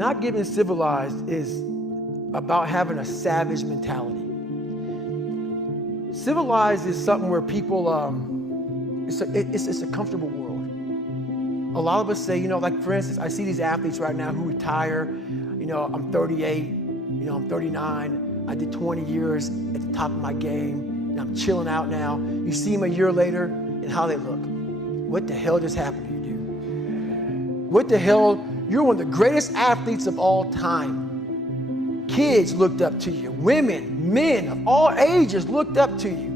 Not getting civilized is about having a savage mentality. Civilized is something where people, it's a comfortable world. A lot of us say, like for instance, I see these athletes right now who retire, I'm 38, I'm 39, I did 20 years at the top of my game, and I'm chilling out now. You see them a year later and how they look. What the hell just happened to you, dude? What the hell? You're one of the greatest athletes of all time. Kids looked up to you. Women, men of all ages looked up to you.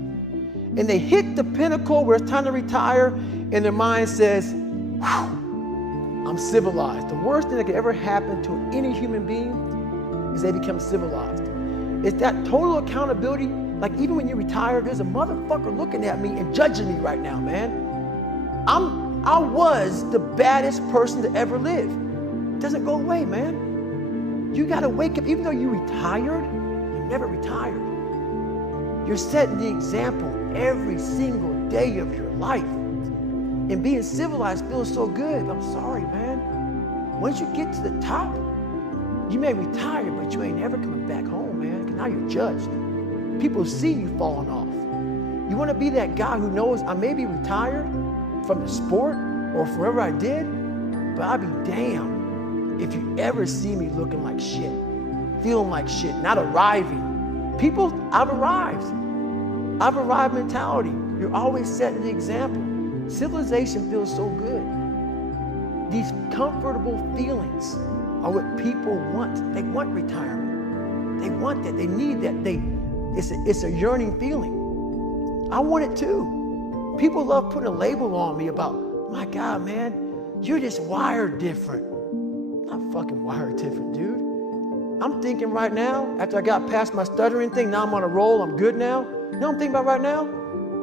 And they hit the pinnacle where it's time to retire, and their mind says, whew, I'm civilized. The worst thing that could ever happen to any human being is they become civilized. It's that total accountability. Like even when you retire, there's a motherfucker looking at me and judging me right now, man. I was the baddest person to ever live. It doesn't go away, man. You gotta wake up, even though you retired, you never retired. You're setting the example every single day of your life. And being civilized feels so good. I'm sorry, man. Once you get to the top, you may retire, but you ain't ever coming back home, man, because now you're judged. People see you falling off. You want to be that guy who knows I may be retired from the sport or forever I did, but I'll be damned if you ever see me looking like shit, feeling like shit, not arriving. People, I've arrived. I've arrived mentality. You're always setting the example. Civilization feels so good. These comfortable feelings are what people want. They want retirement. They want that. They need that. It's a yearning feeling. I want it too. People love putting a label on me about, my God, man, you're just wired different. I'm not fucking wired different, dude. I'm thinking right now, after I got past my stuttering thing, now I'm on a roll, I'm good now. You know what I'm thinking about right now?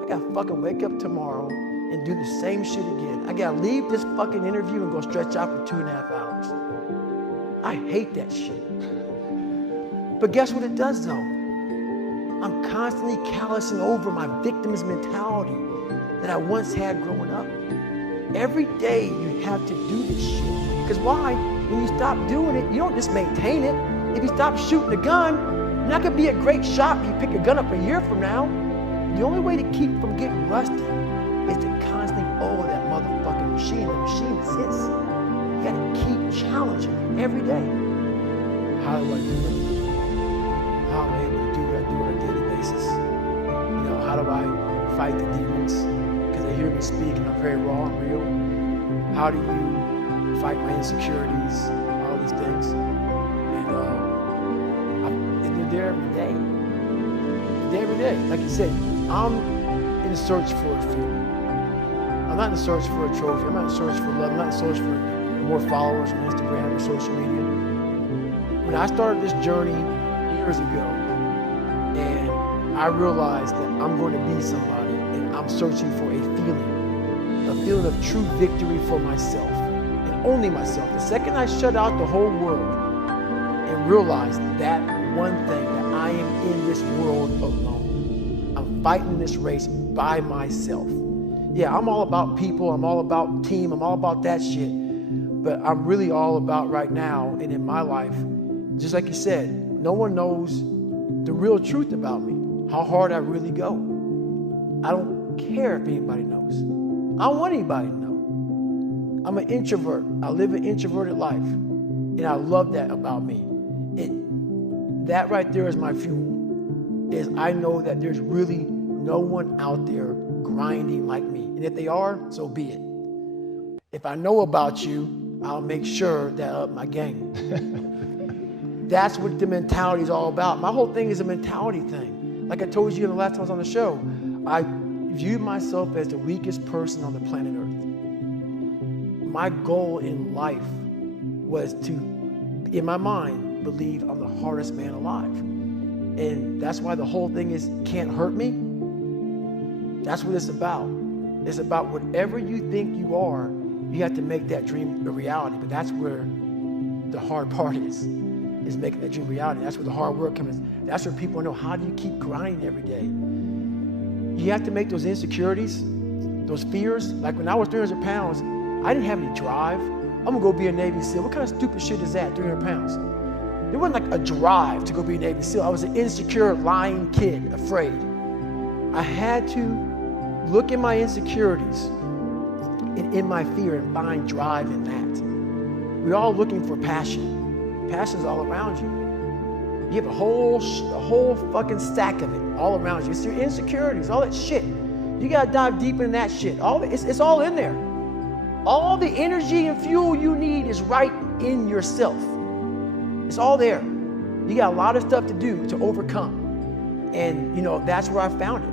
I gotta fucking wake up tomorrow and do the same shit again. I gotta leave this fucking interview and go stretch out for 2.5 hours. I hate that shit. But guess what it does though? I'm constantly callousing over my victim's mentality that I once had growing up. Every day you have to do this shit. Because why? When you stop doing it, you don't just maintain it. If you stop shooting a gun, you're not gonna be a great shot if you pick a gun up a year from now. The only way to keep from getting rusty is to constantly oil that motherfucking machine. The machine exists. You gotta keep challenging it every day. How do I do it? How am I able to do what I do on a daily basis? How do I fight the demons? Because they hear me speak and I'm very raw and real. How do you fight my insecurities? All these things. And they're there every day. They're there every day. Like you said, I'm in search for a feeling. I'm not in search for a trophy. I'm not in search for love. I'm not in search for more followers on Instagram or social media. When I started this journey years ago, and I realized that I'm going to be somebody, and I'm searching for a feeling of true victory for myself, and only myself. The second I shut out the whole world and realized that one thing, that I am in this world alone. I'm fighting this race by myself. Yeah, I'm all about people, I'm all about team, I'm all about that shit, but I'm really all about right now and in my life, just like you said, no one knows the real truth about me, how hard I really go. I don't care if anybody knows. I don't want anybody to know. I'm an introvert. I live an introverted life, and I love that about me. That right there is my fuel, is I know that there's really no one out there grinding like me. And if they are, so be it. If I know about you, I'll make sure that I up my game. That's what the mentality is all about. My whole thing is a mentality thing. Like I told you the last time I was on the show, I viewed myself as the weakest person on the planet Earth. My goal in life was to, in my mind, believe I'm the hardest man alive. And that's why the whole thing is can't hurt me. That's what it's about. It's about whatever you think you are, you have to make that dream a reality. But that's where the hard part is making that dream reality. That's where the hard work comes in. That's where people know, how do you keep grinding every day? You have to make those insecurities, those fears. Like when I was 300 pounds, I didn't have any drive. I'm gonna go be a Navy SEAL. What kind of stupid shit is that, 300 pounds? There wasn't like a drive to go be a Navy SEAL. I was an insecure, lying kid, afraid. I had to look at my insecurities and in my fear and find drive in that. We're all looking for passion. Passion's all around you. You have a whole fucking stack of it all around you. It's your insecurities, all that shit. You gotta dive deep in that shit. It's all in there. All the energy and fuel you need is right in yourself. It's all there. You got a lot of stuff to do to overcome. And that's where I found it.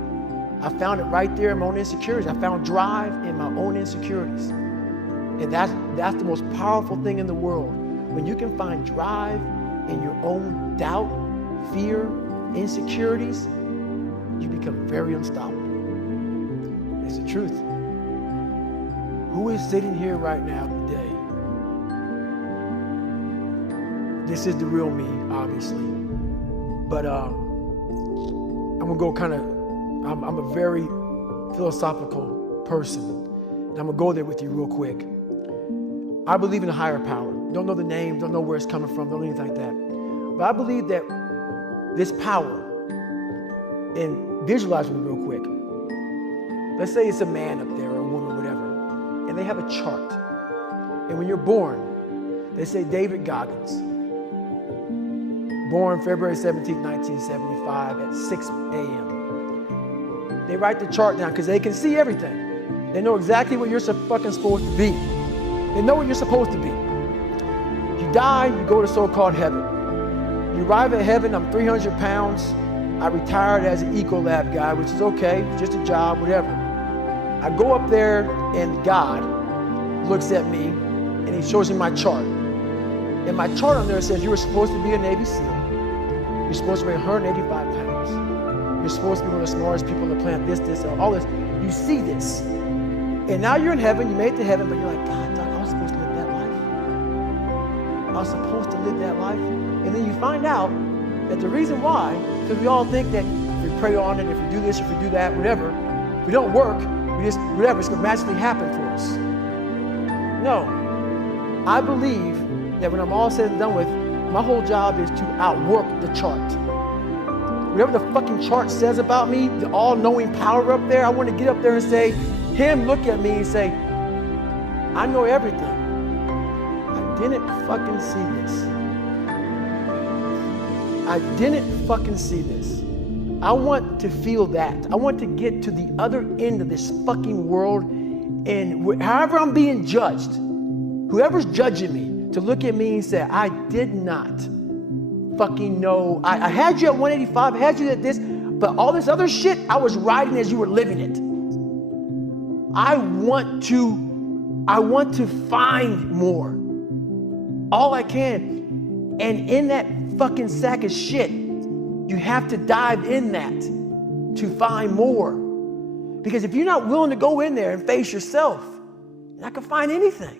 I found it right there in my own insecurities. I found drive in my own insecurities. And that's the most powerful thing in the world. When you can find drive in your own doubt, fear, insecurities, you become very unstoppable. It's the truth. Who is sitting here right now today? This is the real me, obviously. But I'm gonna go I'm a very philosophical person. And I'm gonna go there with you real quick. I believe in a higher power. Don't know the name, don't know where it's coming from, don't know anything like that. But I believe that this power, and visualize with me real quick. Let's say it's a man up there or a woman, whatever, and they have a chart. And when you're born, they say David Goggins, born February 17, 1975 at 6 a.m. They write the chart down because they can see everything. They know exactly what you're fucking supposed to be. They know what you're supposed to be. You die, you go to so-called heaven. You arrive at heaven, I'm 300 pounds. I retired as an Ecolab guy, which is okay, just a job, whatever. I go up there and God looks at me and he shows me my chart. And my chart on there says you were supposed to be a Navy SEAL. You're supposed to weigh 185 pounds. You're supposed to be one of the smartest people on the planet, this, all this. You see this. And now you're in heaven, you made it to heaven, but you're like, God, I was supposed to live that life. I was supposed to live that life. And then you find out that the reason why, because we all think that if we pray on it, if we do this, if we do that, whatever, if we don't work, whatever, it's gonna magically happen for us. No. I believe that when I'm all said and done with, my whole job is to outwork the chart. Whatever the fucking chart says about me, the all-knowing power up there, I want to get up there and say, him look at me and say, I know everything. I didn't fucking see this. I didn't fucking see this. I want to feel that. I want to get to the other end of this fucking world, and however I'm being judged, whoever's judging me, to look at me and say, I did not fucking know. I had you at 185, I had you at this, but all this other shit, I was riding as you were living it. I want to find more. All I can. And in that fucking sack of shit, you have to dive in that to find more. Because if you're not willing to go in there and face yourself, you're not gonna find anything.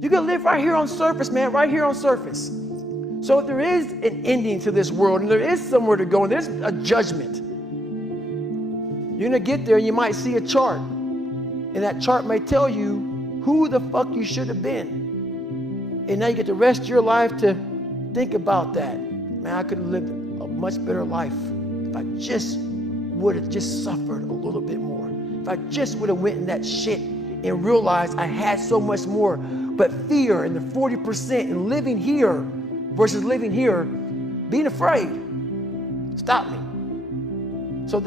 You're gonna live right here on surface, man, right here on surface. So if there is an ending to this world and there is somewhere to go and there's a judgment, you're gonna get there and you might see a chart. And that chart may tell you who the fuck you should have been. And now you get the rest of your life to think about that. Man, I could have lived a much better life if I just would have just suffered a little bit more. If I just would have went in that shit and realized I had so much more. But fear and the 40% and living here versus living here, being afraid, stopped me. So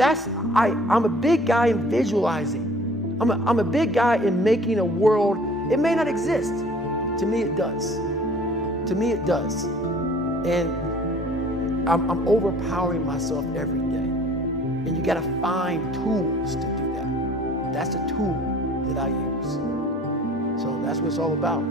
I'm a big guy in visualizing. I'm a big guy in making a world. It may not exist. To me, it does. To me, it does. And I'm overpowering myself every day. And you gotta find tools to do that. That's the tool that I use. So that's what it's all about.